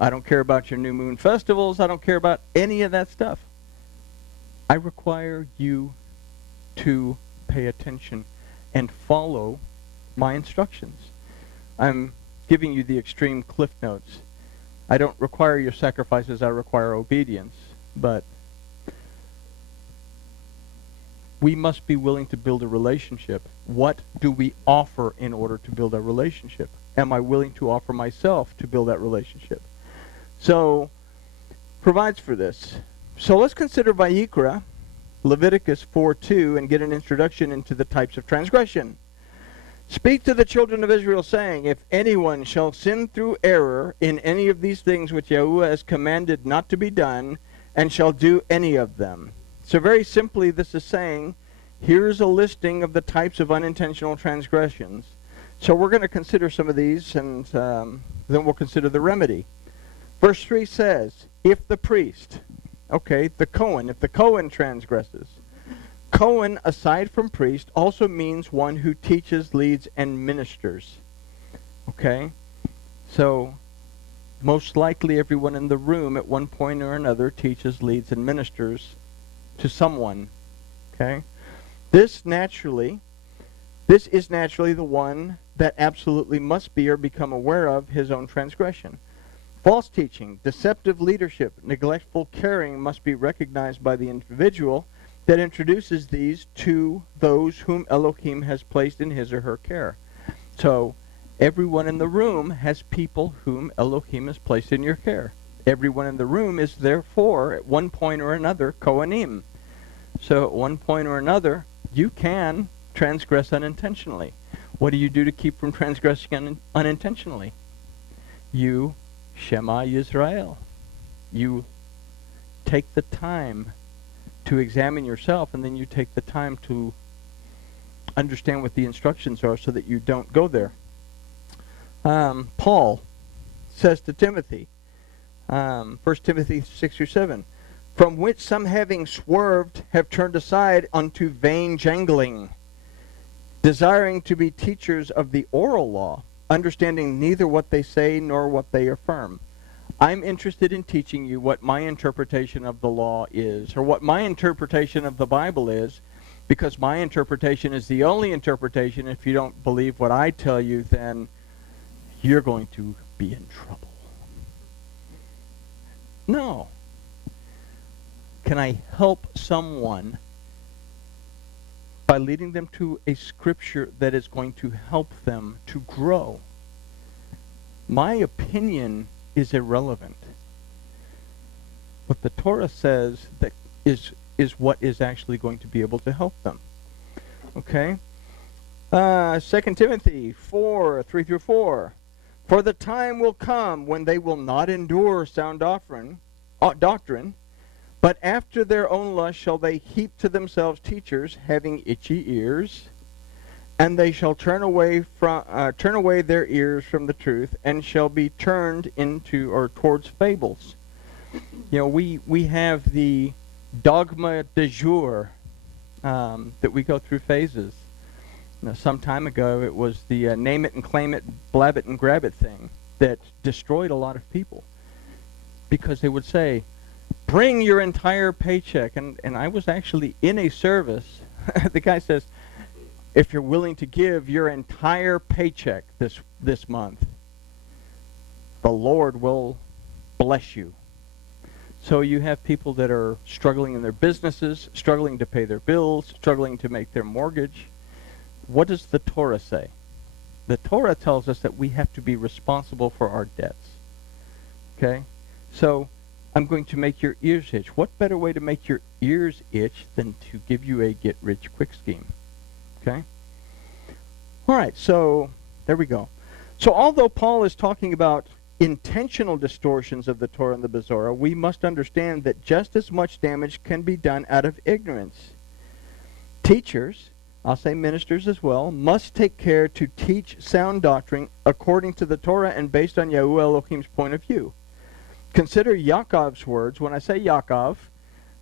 I don't care about your new moon festivals. I don't care about any of that stuff. I require you to pay attention and follow my instructions. I'm giving you the extreme cliff notes. I don't require your sacrifices, I require obedience. But we must be willing to build a relationship. What do we offer in order to build a relationship? Am I willing to offer myself to build that relationship? So, provides for this. So let's consider Vayikra, Leviticus 4:2, and get an introduction into the types of transgression. Speak to the children of Israel, saying, if anyone shall sin through error in any of these things which Yahuwah has commanded not to be done, and shall do any of them. So very simply, this is saying, here's a listing of the types of unintentional transgressions. So we're going to consider some of these, and then we'll consider the remedy. Verse 3 says, if the priest, okay, the Cohen, if the Cohen transgresses. Cohen, aside from priest, also means one who teaches, leads, and ministers. Okay? So, most likely everyone in the room at one point or another teaches, leads, and ministers to someone. Okay? This is naturally the one that absolutely must be or become aware of his own transgression. False teaching, deceptive leadership, neglectful caring must be recognized by the individual that introduces these to those whom Elohim has placed in his or her care. So, everyone in the room has people whom Elohim has placed in your care. Everyone in the room is therefore, at one point or another, Kohanim. So, at one point or another, you can transgress unintentionally. What do you do to keep from transgressing unintentionally? You Shema Yisrael. You take the time to examine yourself, and then you take the time to understand what the instructions are so that you don't go there. Paul says to Timothy, 1 Timothy 6-7, from which some having swerved have turned aside unto vain jangling, desiring to be teachers of the oral law, understanding neither what they say nor what they affirm. I'm interested in teaching you what my interpretation of the law is, or what my interpretation of the Bible is, because my interpretation is the only interpretation. If you don't believe what I tell you, then you're going to be in trouble. No. Can I help someone by leading them to a scripture that is going to help them to grow? My opinion is irrelevant. What the Torah says that is what is actually going to be able to help them. Okay? 2 Timothy 4:3-4. For the time will come when they will not endure sound doctrine, but after their own lust shall they heap to themselves teachers having itchy ears, and they shall turn away their ears from the truth, and shall be turned into or towards fables. You know, we have the dogma de jour that we go through phases. You know, some time ago, it was the name it and claim it, blab it and grab it thing that destroyed a lot of people, because they would say, bring your entire paycheck. And I was actually in a service. The guy says, if you're willing to give your entire paycheck this month, the Lord will bless you. So you have people that are struggling in their businesses, struggling to pay their bills, struggling to make their mortgage. What does the Torah say? The Torah tells us that we have to be responsible for our debts. Okay? So I'm going to make your ears itch. What better way to make your ears itch than to give you a get-rich-quick scheme? Okay? All right, so there we go. So although Paul is talking about intentional distortions of the Torah and the Bezorah, we must understand that just as much damage can be done out of ignorance. Teachers, I'll say ministers as well, must take care to teach sound doctrine according to the Torah and based on Yahuwah Elohim's point of view. Consider Yaakov's words. When I say Yaakov,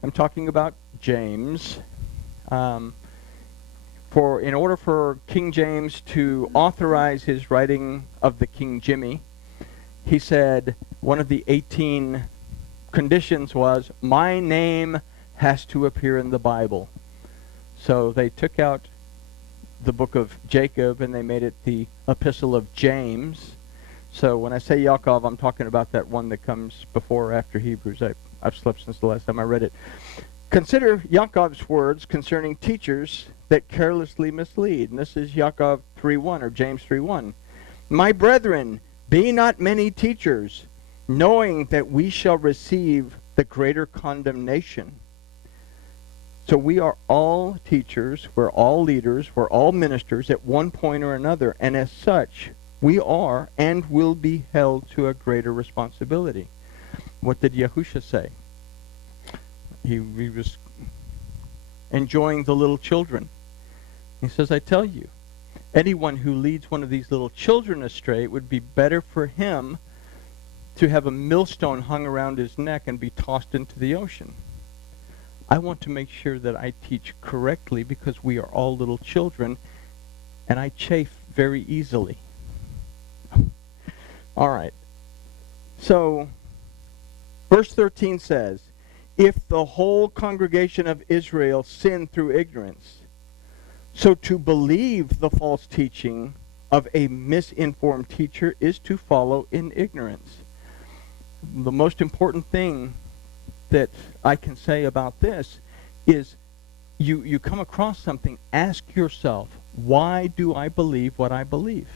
I'm talking about James. In order for King James to authorize his writing of the King Jimmy, he said one of the 18 conditions was, my name has to appear in the Bible. So they took out the book of Jacob and they made it the epistle of James. So when I say Yaakov, I'm talking about that one that comes before or after Hebrews. I've slept since the last time I read it. Consider Yaakov's words concerning teachers that carelessly mislead. And this is Yaakov 3:1 or James 3:1. My brethren, be not many teachers, knowing that we shall receive the greater condemnation. So we are all teachers, we're all leaders, we're all ministers at one point or another, and as such, we are and will be held to a greater responsibility. What did Yahusha say? He was enjoying the little children. He says, I tell you, anyone who leads one of these little children astray, it would be better for him to have a millstone hung around his neck and be tossed into the ocean. I want to make sure that I teach correctly because we are all little children, and I chafe very easily. All right. So, verse 13 says, if the whole congregation of Israel sinned through ignorance, so to believe the false teaching of a misinformed teacher is to follow in ignorance. The most important thing that I can say about this is you come across something, ask yourself, why do I believe what I believe?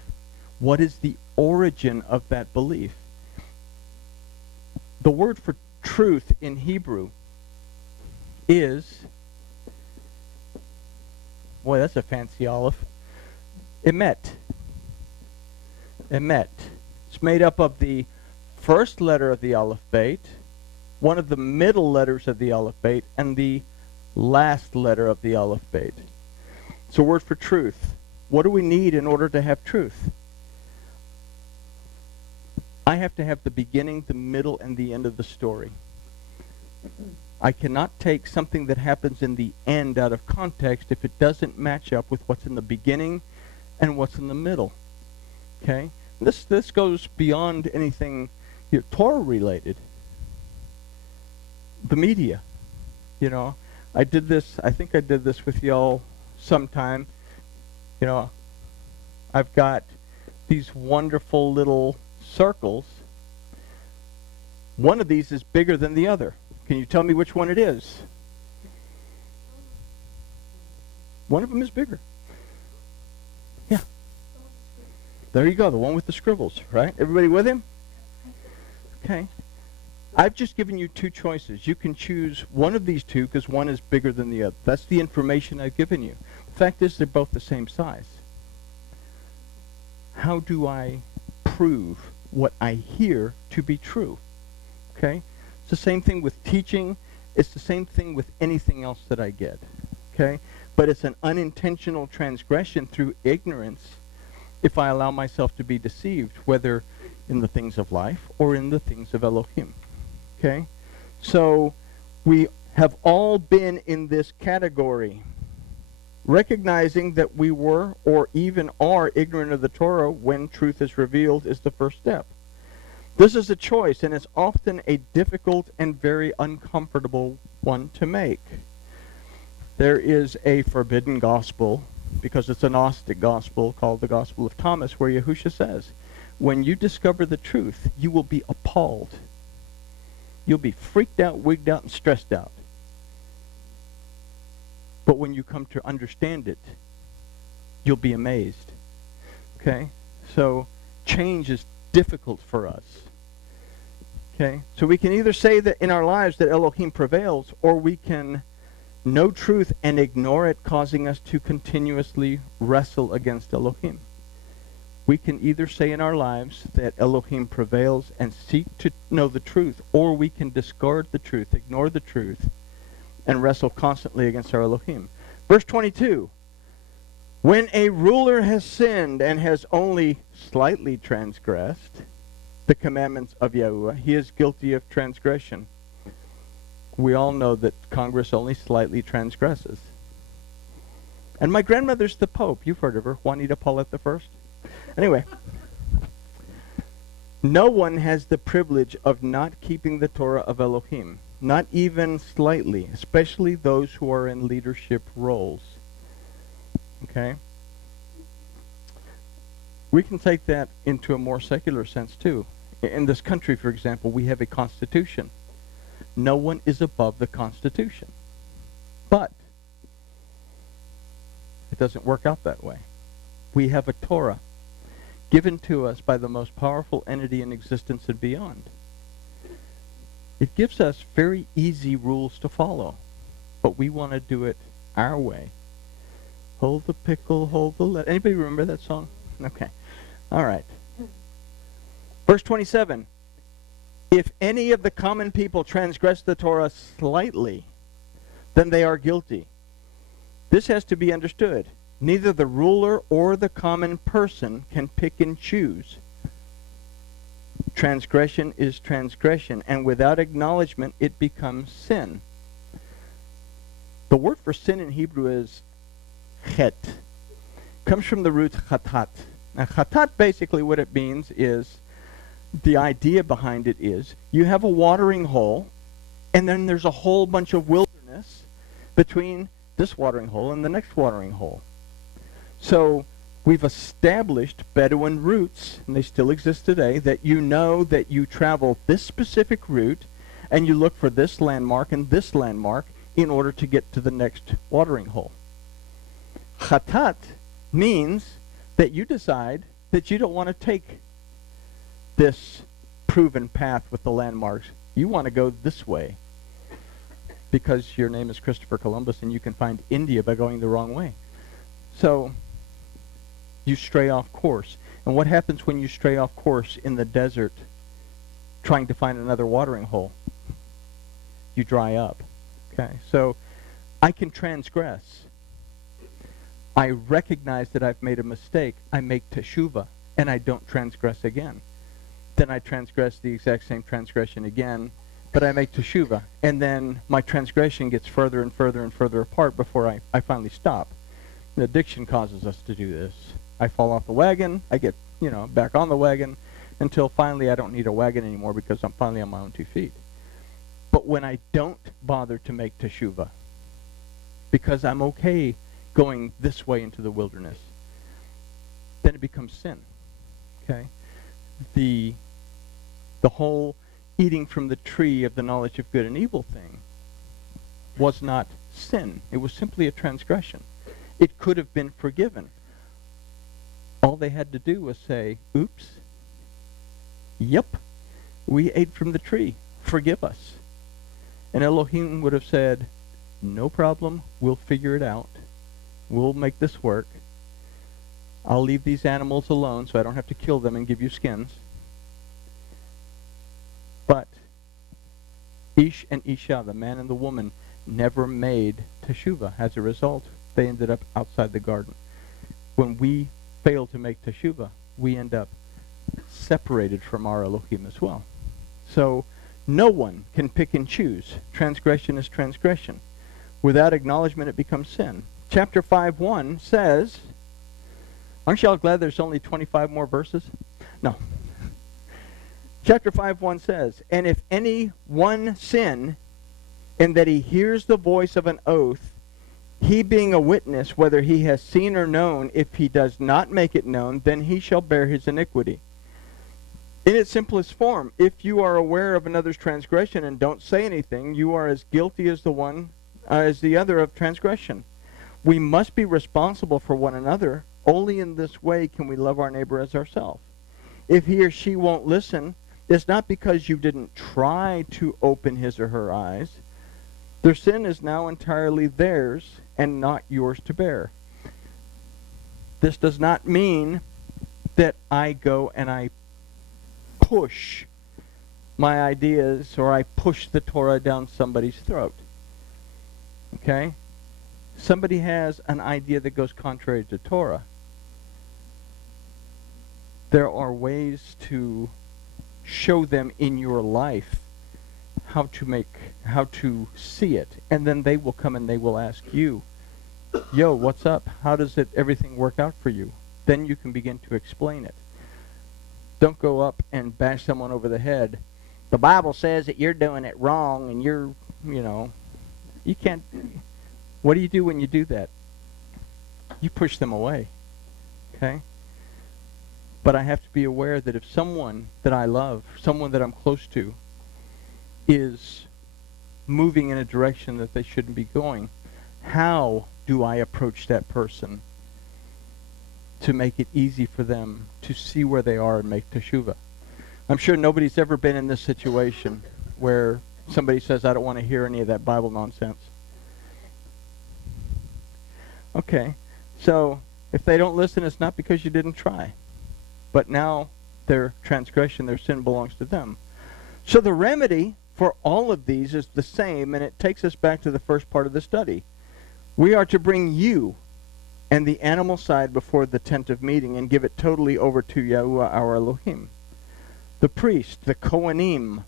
What is the origin of that belief? The word for truth in Hebrew is, boy, that's a fancy aleph, emet. Emet. It's made up of the first letter of the aleph beit, one of the middle letters of the aleph beit, and the last letter of the aleph beit. It's a word for truth. What do we need in order to have truth? I have to have the beginning, the middle, and the end of the story. I cannot take something that happens in the end out of context if it doesn't match up with what's in the beginning and what's in the middle. Okay? This goes beyond anything Torah related. The media. You know, I think I did this with y'all sometime. You know, I've got these wonderful little circles. One of these is bigger than the other. Can you tell me which one it is? One of them is bigger. Yeah. There you go, the one with the scribbles, right? Everybody with him? Okay. I've just given you two choices. You can choose one of these two because one is bigger than the other. That's the information I've given you. The fact is they're both the same size. How do I prove what I hear to be true? Okay? It's the same thing with teaching. It's the same thing with anything else that I get. Okay? But it's an unintentional transgression through ignorance if I allow myself to be deceived, whether in the things of life or in the things of Elohim. Okay? So we have all been in this category. Recognizing that we were or even are ignorant of the Torah when truth is revealed is the first step. This is a choice, and it's often a difficult and very uncomfortable one to make. There is a forbidden gospel, because it's a Gnostic gospel called the Gospel of Thomas, where Yahusha says, when you discover the truth, you will be appalled. You'll be freaked out, wigged out, and stressed out. But when you come to understand it, you'll be amazed. Okay? So change is difficult for us. Okay? So we can either say that in our lives that Elohim prevails, or we can know truth and ignore it, causing us to continuously wrestle against Elohim. We can either say in our lives that Elohim prevails and seek to know the truth, or we can discard the truth, ignore the truth, and wrestle constantly against our Elohim. Verse 22, when a ruler has sinned and has only slightly transgressed the commandments of Yahuwah, he is guilty of transgression. We all know that Congress only slightly transgresses. And my grandmother's the Pope. You've heard of her, Juanita Paulette I. Anyway, No one has the privilege of not keeping the Torah of Elohim, not even slightly, especially those who are in leadership roles. Okay? We can take that into a more secular sense too. In this country, for example, we have a constitution. No one is above the Constitution. But it doesn't work out that way. We have a Torah given to us by the most powerful entity in existence and beyond. It gives us very easy rules to follow, but we want to do it our way. Hold the pickle, hold the let. Anybody remember that song? Okay. All right. Verse 27. If any of the common people transgress the Torah slightly, then they are guilty. This has to be understood. Neither the ruler or the common person can pick and choose. Transgression is transgression, and without acknowledgement, it becomes sin. The word for sin in Hebrew is chet. Comes from the root chatat. Now, chatat, basically what it means is, the idea behind it is, you have a watering hole, and then there's a whole bunch of wilderness between this watering hole and the next watering hole. So we've established Bedouin routes, and they still exist today, that you know that you travel this specific route, and you look for this landmark and this landmark in order to get to the next watering hole. Chatat means that you decide that you don't want to take this proven path with the landmarks. You want to go this way because your name is Christopher Columbus and you can find India by going the wrong way. So you stray off course. And what happens when you stray off course in the desert trying to find another watering hole? You dry up. Okay, so I can transgress. I recognize that I've made a mistake. I make teshuvah, and I don't transgress again. Then I transgress the exact same transgression again, but I make teshuvah. And then my transgression gets further and further and further apart before I finally stop. The addiction causes us to do this. I fall off the wagon, I get, back on the wagon, until finally I don't need a wagon anymore because I'm finally on my own 2 feet. But when I don't bother to make teshuvah, because I'm okay going this way into the wilderness, then it becomes sin. Okay? The whole eating from the tree of the knowledge of good and evil thing was not sin. It was simply a transgression. It could have been forgiven. All they had to do was say, oops, yep, we ate from the tree. Forgive us. And Elohim would have said, no problem, we'll figure it out. We'll make this work. I'll leave these animals alone so I don't have to kill them and give you skins. But Ish and Isha, the man and the woman, never made teshuvah. As a result, they ended up outside the garden. When we fail to make teshuvah, we end up separated from our Elohim as well. So no one can pick and choose. Transgression is transgression. Without acknowledgement, it becomes sin. Chapter 5:1 says, aren't y'all glad there's only 25 more verses? No. Chapter 5:1 says, and if any one sin in that he hears the voice of an oath, he being a witness, whether he has seen or known, if he does not make it known, then he shall bear his iniquity. In its simplest form, if you are aware of another's transgression and don't say anything, you are as guilty as the other of transgression. We must be responsible for one another. Only in this way can we love our neighbor as ourselves. If he or she won't listen, it's not because you didn't try to open his or her eyes. Their sin is now entirely theirs and not yours to bear. This does not mean that I go and I push my ideas or I push the Torah down somebody's throat. Okay? Somebody has an idea that goes contrary to Torah. There are ways to show them in your life how to see it. And then they will come and they will ask you, yo, what's up? How does everything work out for you? Then you can begin to explain it. Don't go up and bash someone over the head. The Bible says that you're doing it wrong and you're, you can't. What do you do when you do that? You push them away. Okay? But I have to be aware that if someone that I love, someone that I'm close to, is moving in a direction that they shouldn't be going, how do I approach that person to make it easy for them to see where they are and make teshuvah? I'm sure nobody's ever been in this situation where somebody says, I don't want to hear any of that Bible nonsense. Okay, so if they don't listen, it's not because you didn't try. But now their transgression, their sin belongs to them. So the remedy for all of these is the same, and it takes us back to the first part of the study. We are to bring you and the animal side before the tent of meeting and give it totally over to Yahuwah our Elohim. The priest, the Kohanim,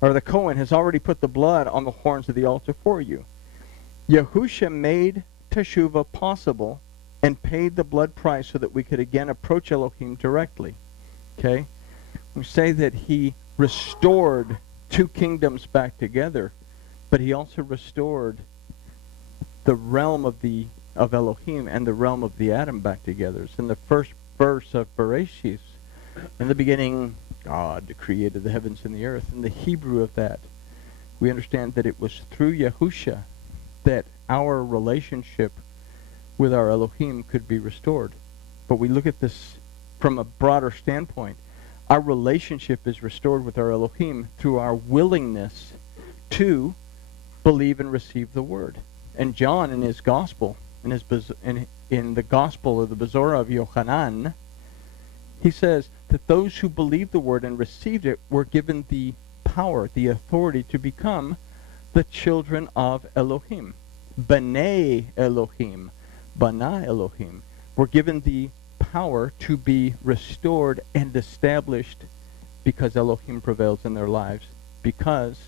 or the Kohen, has already put the blood on the horns of the altar for you. Yahusha made teshuvah possible and paid the blood price so that we could again approach Elohim directly. Okay? We say that he restored two kingdoms back together, but he also restored the realm of Elohim and the realm of the Adam back together. It's in the first verse of Bereshit. In the beginning, God created the heavens and the earth. In the Hebrew of that, we understand that it was through Yahusha that our relationship with our Elohim could be restored. But we look at this from a broader standpoint. Our relationship is restored with our Elohim through our willingness to believe and receive the Word. And John, in his gospel, in the gospel of the Bezorah of Yochanan, he says that those who believed the Word and received it were given the power, the authority to become the children of Elohim. B'nai Elohim, Bana Elohim, were given the power to be restored and established because Elohim prevails in their lives, because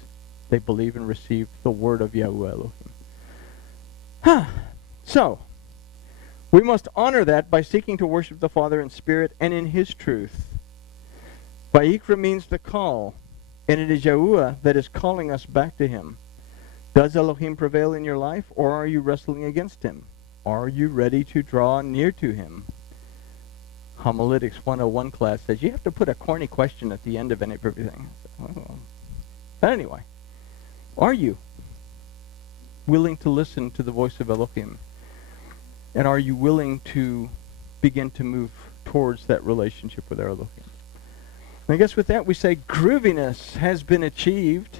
they believe and receive the word of Yahuwah Elohim. So, we must honor that by seeking to worship the Father in spirit and in His truth. Vayikra means the call, and it is Yahuwah that is calling us back to Him. Does Elohim prevail in your life, or are you wrestling against Him? Are you ready to draw near to Him? Homiletics 101 class says you have to put a corny question at the end of everything. But anyway, are you willing to listen to the voice of Elohim? And are you willing to begin to move towards that relationship with our Elohim? And I guess with that we say grooviness has been achieved.